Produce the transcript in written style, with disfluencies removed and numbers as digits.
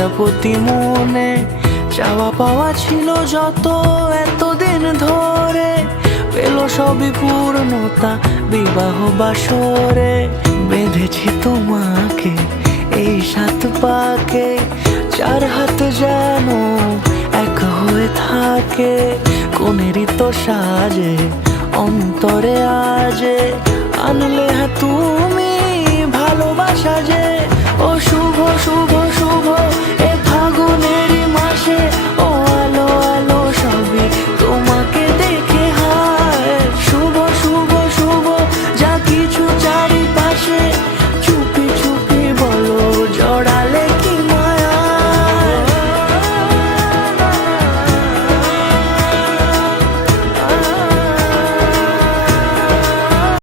প্রজাপতি মনে চাওয়া পাওয়া ছিল যত এতদিন ধরে, পেল সবই পূর্ণতা বিবাহ বাসরে। বেঁধেছি তোমাকে এই 7 পাকে, 4 হাত যেন এক হয়ে থাকে। কোনেরই তো সাজে অন্তরে আজে আনলে তুমি